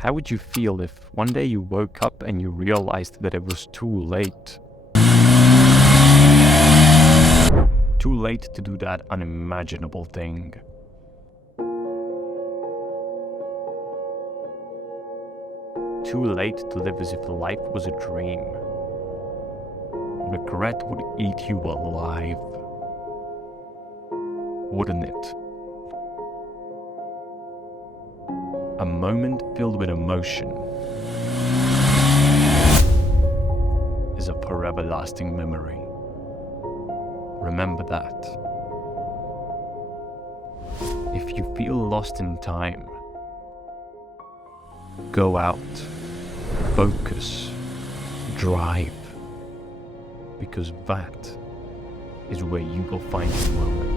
How would you feel if one day you woke up and you realized that it was too late? Too late to do that unimaginable thing. Too late to live as if life was a dream. Regret would eat you alive. Wouldn't it? A moment filled with emotion is a forever lasting memory. Remember that. If you feel lost in time, go out, focus, drive, because that is where you will find your moment.